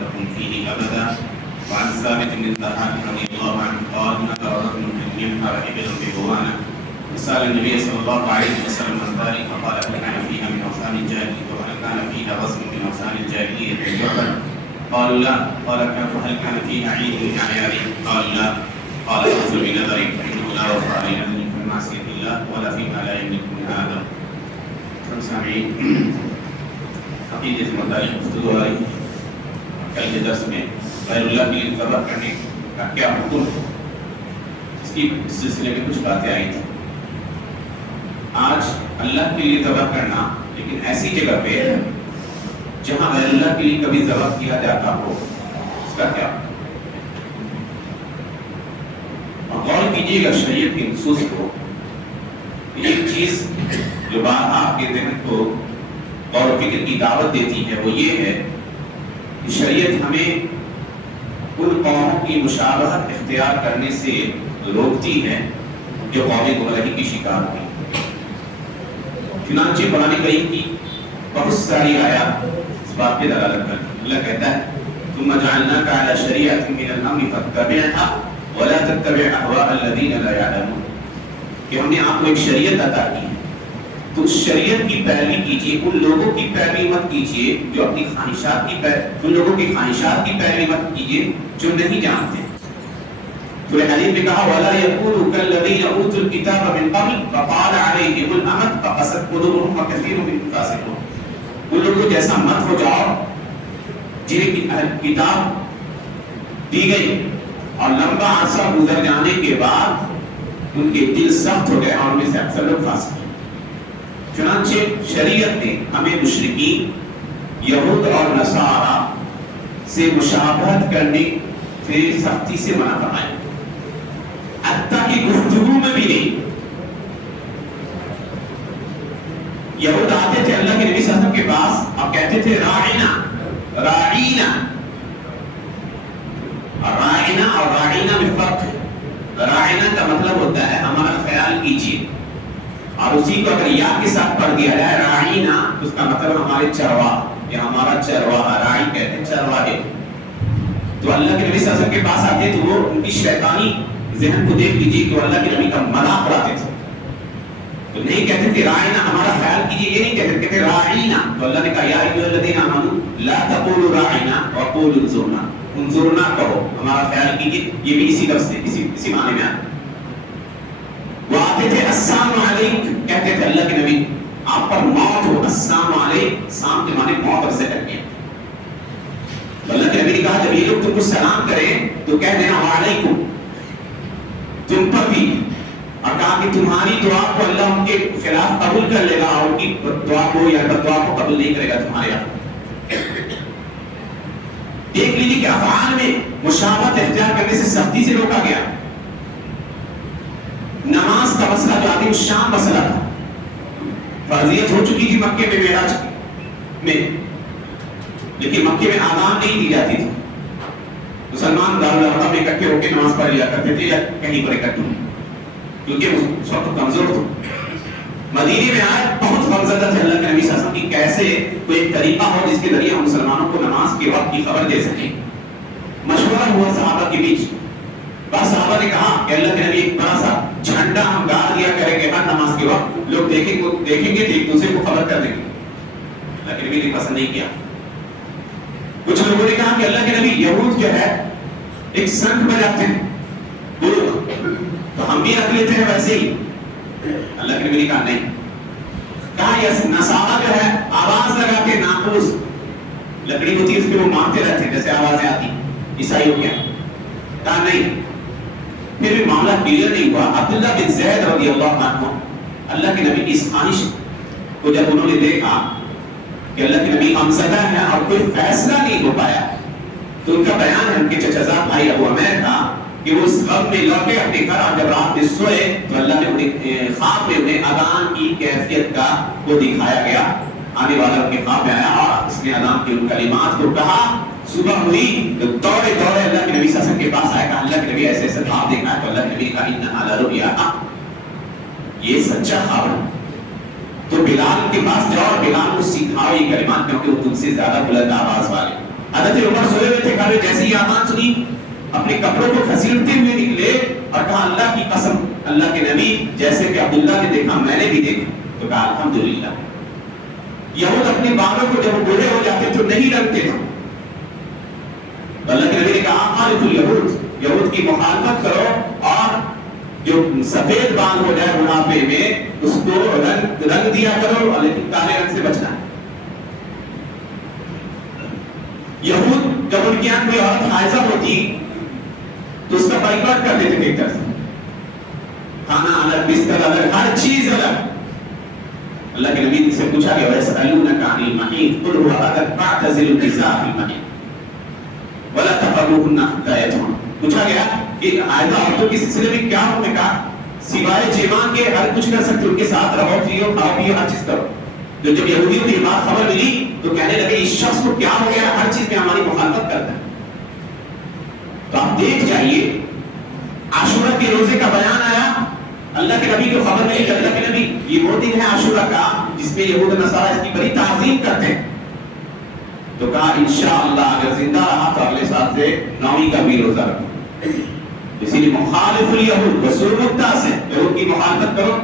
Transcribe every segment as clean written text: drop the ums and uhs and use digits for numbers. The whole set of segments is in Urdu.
تقم فيه أبدا. وعن ثابت بن الضحاك رضي الله عنه قال نذر رجل منها إبلا ببوانة فسأل النبي صلى الله عليه وسلم عن ذلك فقال كان فيها من أوثان الجاهلية وهل كان فيها غصب من أوثان الجاهلية تعبد؟ قالوا لا. قال فهل كان فيها عيد من أعيادهم؟ قال لا. قال اوفوا بنذرك فإنه لا وفاء لنذر في معصية الله ولا فيما لا يملك من آدم. سامعین، عقیدے سے متعلق گفتگو آئی. کل کے درس میں غیر اللہ کے لیے ذبح کرنے کا کیا حکم ہے، اس کی سلسلے میں کچھ باتیں آئی تھیں. آج اللہ کے لیے ذبح کرنا لیکن ایسی جگہ پہ جہاں غیر اللہ کے لیے کبھی ذبح کیا جاتا ہو، اس کا کیا؟ اور غور کیجیے گا شریعت کی نصوص کو. ایک چیز جو بات آپ کے ذہن کو غور و فکر کی دعوت دیتی ہے وہ یہ ہے کہ شریعت ہمیں ان قوموں کی مشابہت اختیار کرنے سے روکتی ہے جو قومی گمراہی کی شکار ہوئی. چنانچہ قرآن کریم کی بہت ساری آیات اس بات پہ دلالت کرتی ہیں. اللہ کہتا ہے ثم جعلناك على شریعة من الامر فاتبعها ولا تتبع اهواء الذين لا يعلمون، کہ ہم نے آپ کو ایک شریعت عطا کی تو اس شریعت کی پیروی کیجیے. ان لوگوں کی پیروی مت کیجیے جو اپنی خواہشات کی ان لوگوں کی خواہشات کی پیروی مت کیجیے جو نہیں جانتے. سورہ حدید میں کہا وَلَا يَكُونُوا كَالَّذِينَ أُوتُوا الْكِتَابَ مِن قَبْلُ فَطَالَ عَلَيْهِمُ الْأَمَدُ فَقَسَتْ قُلُوبُهُمْ وَكَثِيرٌ مِنْهُمْ فَاسِقُونَ. ان لوگوں جیسا مت ہو جاؤ جنہیں کتاب دی گئی اور لمبا عرصہ گزر جانے کے بعد ان کے دل سخت ہو گئے اور ان میں سے اکثر لوگ فاسق ہیں. چنانچہ شریعت نے ہمیں مشرکین یہود اور نصارا سے مشابہت کرنے سے سختی سے منع فرمایا. حتیٰ کہ گفتگو میں بھی نہیں. یہود آتے تھے اللہ کے نبی صلی اللہ علیہ وسلم کے پاس اور کہتے تھے راعینا راعینا. راعینا اور راعینا میں فرق ہے. راعینا کا مطلب ہوتا ہے ہمارا خیال کیجیے، اور اسی کو اگر یا کے ساتھ پڑھ دیا جائے راعینا اس کا مطلب ہمارے چرواہ یا ہمارا چرواہ. راعی کہتے ہیں چرواہے. تو اللہ کے نبی صلی اللہ علیہ وسلم کے پاس آتے تو وہ ان کی شیطانی ذہن کو دیکھ لیجیے کہ وہ اللہ کے نبی کا مذاق اڑاتے تھے. تو نہیں کہتے تھے راعینا ہمارا خیال کیجیے، یہ نہیں کہتے تھے راعینا. تو اللہ نے کہا یا ایھا الذین آمنوا لا تقولوا راعینا وقولوا انظرنا. انظرنا کہو ہمارا خیال کیجیے، یہ بھی اسی لفظ سے اسی معنی میں آتا. وہ آتے تھے السلام علیکم، کہتے تھے اللہ کے نبی آپ پر موت ہو. السلام علیکم، سام کے معنی موت اور سے کر کے. تو اللہ کے نبی نے کہا جب یہ لوگ تم کو سلام کریں تو کہہ دینا وعلیکم تم پر بھی، اور کہا کہ تمہاری دعا کو اللہ ان کے خلاف قبول کر لے گا اور ان کی دعا کو یا بددعا کو قبول نہیں کرے گا تمہارے یہاں. دیکھ لیجیے کہ افعال میں مشابہت اختیار کرنے سے سختی سے روکا گیا. نماز کا مسئلہ جو عظیم شان مسئلہ تھا، فرضیت ہو چکی تھی مکے میں معراج میں، لیکن مکے میں آذان نہیں دی جاتی تھی. مسلمان دارالارقم میں اکٹھے ہو کے نماز پڑھ لیا کرتے تھے یا کہیں پر اکٹھے، کیونکہ اس وقت کمزور تھے. مدینے میں آئے بہت غمزدہ تھے اللہ کے نبی صلی اللہ علیہ وسلم کی کیسے کوئی ایک طریقہ ہو جس کے ذریعے ہم مسلمانوں کو نماز کے وقت کی خبر دے سکیں. مشورہ ہوا صحابہ کے بیچ. بعض صحابہ نے کہا کہ اللہ کے نبی ایک بڑا سا جھنڈا ہم گاڑ دیا کریں گے ہر نماز کے وقت، لوگ دیکھیں گے تو ایک دوسرے کو خبر کر دیں گے. اللہ کے نبی نے پسند نہیں کیا. کچھ لوگوں نے کہا کہ اللہ کے نبی یہود کیا ہے ایک سنگ بجاتے ہیں تو ہم بھی رکھ لیتے ہیں ویسے ہی. اللہ کے نبی نے کہا نہیں. کہا یہ نصارہ جو ہے آواز لگا کے ناقوس لکڑی ہوتی ہے اس پہ وہ مارتے رہتے ہیں جیسے آوازیں آتی. عیسائی ہو گیا. کہا نہیں. پھر بھی معاملہ کلیئر نہیں ہوا. عبداللہ بن زید رضی اللہ عنہ اللہ کے نبی کی اس خواہش کو جب انہوں نے دیکھا کہ اللہ کے نبی غمزدہ ہے اور کوئی فیصلہ نہیں ہو پایا تو ان کا بیان ہے ان کے چچا بھائی ابو عمیر کا کہ وہ اس غم میں لوٹے اپنے گھر اور جب رات میں سوئے تو اللہ نے انہیں خواب میں انہیں اذان کی کیفیت کا وہ دکھایا گیا. آنے والا ان کے خواب میں آیا اور اس نے اذان کی ان کلمات کو کہا. صبح ہوئی تو دوڑے اللہ کے نبی صلی اللہ علیہ وسلم کے پاس آئے. کہا اللہ کے نبی ایسے ایسے خواب دیکھا ہے. تو اللہ کے نبی نے کہا انہا لرؤیا، یہ سچا خواب ہے. تو بلال کے پاس جاؤ اور بلال کو سکھاؤ یہ کلمات کیونکہ وہ تم سے زیادہ بلند آواز والے. حضرت عمر سوئے گھر میں جیسے ہی آواز سنی اپنے کپڑوں کو گھسیٹتے ہوئے نکلے اور کہا اللہ کی قسم، اللہ کے نبی جیسے کہ عبداللہ نے دیکھا میں نے بھی دیکھا، تو کہا الحمدللہ۔ یہود اپنے بالوں کو جب بوڑھے ہو جاتے تو نہیں رکھتے تھے، اللہ کے نبی نے کہا خالف الیہود، یہود کی مخالفت کرو اور جو سفید بال ہو جائے بڑھاپے میں اس کو رنگ دیا کرو، لیکن کالے رنگ سے بچنا ہے۔ یہود جب ان کی یہاں کوئی عورت حائضہ ہوتی تو اس کا بائیکاٹ کر دیتے تھے ایک طرف سے، کھانا الگ، بستر الگ، ہر چیز الگ۔ اللہ کے نبی سے پوچھا گیا وَيَسْأَلُونَكَ عَنِ الْمَحِيضِ قُلْ هُوَ أَذًى فَاعْتَزِلُوا النِّسَاءَ فِي الْمَحِيضِ وَلَا تَقْرَبُوهُنَّ حَتَّىٰ يَطْهُرْنَ۔ پوچھا گیا کہ حائضہ عورتوں کے سلسلے میں کیا حکم ہے؟ کہا سوائے جماع کے ہر کچھ کر سکتے، ان کے ساتھ رہو، پیو، کھاؤ پیو، ہر چیز کرو۔ تو جب یہودیوں کی بات خبر ملی تو کہنے لگے اس شخص کو کیا ہو گیا، ہر چیز میں ہماری مخالفت کرتا ہے۔ تو آپ دیکھ جائیے عاشورہ کے روزے کا بیان آیا، اللہ کے نبی کو خبر ملی کہ اللہ کے نبی یہ وہ دن ہے عاشورہ کا جس میں یہود و نصارہ اس کی بڑی تعظیم کرتے ہیں، تو کہا انشاءاللہ اگر زندہ رہا تو اگلے سال سے 9ویں کا بھی روزہ رکھو۔ اسی لیے مخالف الیہود وصوم التاسع، یہود کی مخالفت کرو،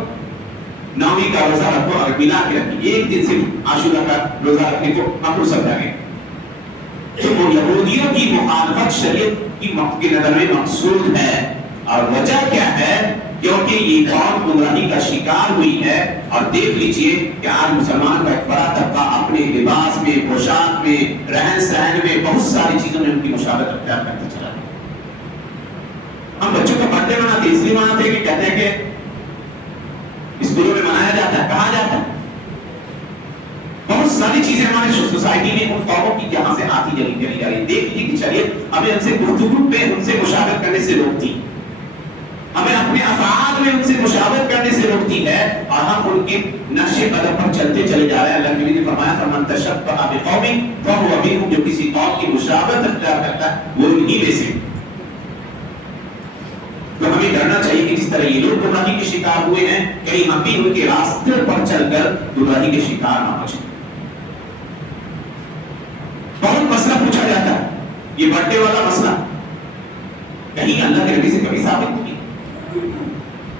9ویں کا روزہ رکھو اور ملا کے رکھیے، ایک دن صرف عاشورہ کا روزہ رکھنے کو مکروہ سمجھا گیا۔ تو یہودیوں کی مخالفت شریعت کی نظر میں مقصود ہے، اور وجہ کیا ہے؟ کیونکہ یہ قوم گمراہی کا شکار ہوئی ہے۔ اور دیکھ لیجئے کہ آج مسلمان کا ایک بڑا طبقہ اپنے لباس میں، پوشاک میں، رہن سہن میں، بہت ساری چیزوں میں ان کی مشابہت اختیار کرتا چلا ہے۔ ہم بچوں کا برتھ ڈے مناتے اس لیے مناتے کہ کہتے ہیں کہ اسکولوں میں منایا جاتا ہے، کہا جاتا ہے۔ بہت ساری چیزیں ہمارے سوسائٹی میں ان قوموں کی جہاں سے آتی چلی جا رہی ہے۔ دیکھ لیجیے کہ شریعت ہمیں ان سے گفتگو پہ ان سے مشابہت کرنے سے روکتی، ہمیں اپنے افعال میں ان سے مشابہت کرنے سے روکتی ہے، اور ہم ان کے نقش قدم پر چلتے چلے جا رہے ہیں۔ اللہ کے نبی نے فرمایا فمن تشبہ بقوم فهو منهم، جو کسی قوم کی مشابہت اختیار کرتا ہے وہ انہی میں سے۔ تو ہمیں ڈرنا چاہیے کہ جس طرح یہ لوگ گمراہی کے شکار ہوئے ہیں، کہیں ہم بھی ان کے راستے پر چل کر گمراہی کے شکار نہ ہو جائیں۔ بہت مسئلہ پوچھا جاتا ہے، یہ برتھ ڈے والا مسئلہ کہیں اللہ کے نبی سے کبھی ثابت نہیں،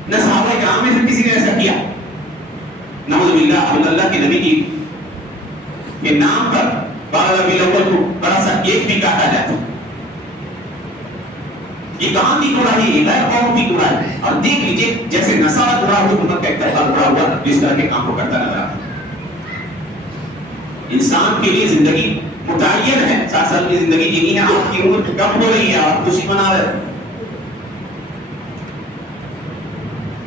نہ صحابہ کرام میں سے کسی نے ایسا کیا۔ نعوذ باللہ، اللہ کے نبی کے نام پر 12 ربیع الاول کو بڑا سا کیک بھی کاٹا جاتا ہے۔ یہ کہاں کی گمراہی ہے؟ غیر قوم کی گمراہی۔ اور دیکھ لیجئے جیسے نصارہ گمراہ ہوئے، امت کا ایک طبقہ گمراہ ہوا جس طرح کے کام کو کرتا نظر آتا ہے۔ انسان کے لیے زندگی متعین ہے، 60 سال کی زندگی جینی ہے، آپ کی عمر کم ہو رہی ہے، آپ خوشی منا رہے ہیں۔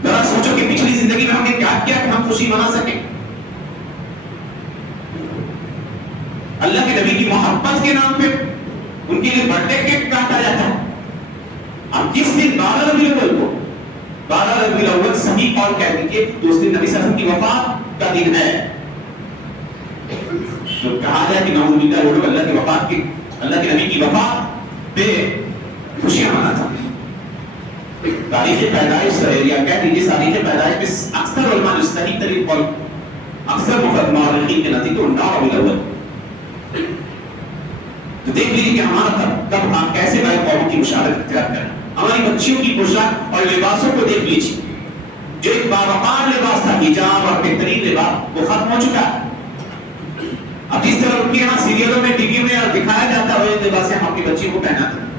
ذرا سوچو کہ پچھلی زندگی میں ہم نے کیا کیا کہ ہم خوشی منا سکیں۔ اللہ کے نبی کی محبت کے نام پہ ان کے لیے برتھ ڈے کیک کاٹا جاتا ہے۔ اب جس دن 12 ربیع الاول کو، 12 ربیع الاول صحیح قول کہہ دیجیے تو اس دن نبی صلی اللہ علیہ وسلم کی وفات کا دن ہے، تو کہا جائے کہ نعوذ باللہ وہ لوگ اللہ کی وفات کی، اللہ کے نبی کی وفات پہ خوشیاں مناتا۔ تاریخ پیدائش یا کہہ دیجیے تاریخ پیدائش میں اکثر علماء جو صحیح ترین قول، اکثر مورخین کے نزدیک تو 9 ربیع الاول۔ تو دیکھ لیجیے کہ ہمارا تب ہم کیسے غیر قوموں کی مشابہت اختیار کریں۔ ہماری بچیوں کی پوشاک اور لباسوں کو دیکھ لیجیے، جو ایک باوقار لباس تھا، حجاب اور بہترین لباس، وہ ختم ہو چکا ہے۔ اب جس طرح ان کے یہاں سیریلوں میں، ٹی وی میں دکھایا جاتا ہے وہ لباسیں ہم اپنی بچیوں کو پہناتے ہیں،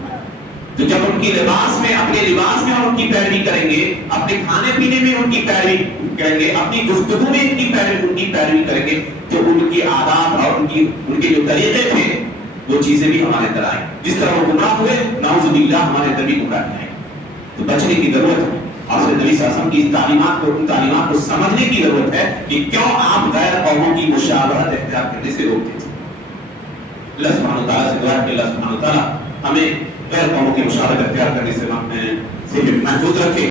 تو جب ان کی لباس میں، اپنے لباس میں ہم ان کی پیروی کریں گے، اپنے کھانے پینے میں ان کی پیروی کریں گے، اپنی گفتگو میں ان کی پیروی کریں گے، تو ان کی عادات اور ان کے جو طریقے تھے وہ چیزیں بھی ہمارے اندر آئیں۔ جس طرح وہ گمراہ ہوئے، نعوذ باللہ ہمارے اندر بھی گمراہ آئیں۔ تو بچنے کی ضرورت ہے، اور نبی صلی اللہ علیہ وسلم کی ان تعلیمات کو سمجھنے کی ضرورت ہے کہ کیوں آپ غیر قوموں کی مشابہت اختیار کرنے سے روکتے تھے۔ اللہ سبحانہ وتعالیٰ سے دعا ہے کہ اللہ سبحانہ وتعالیٰ ہمیں غیر قوموں کی مشابہت اختیار کرنے سے محفوظ رکھے۔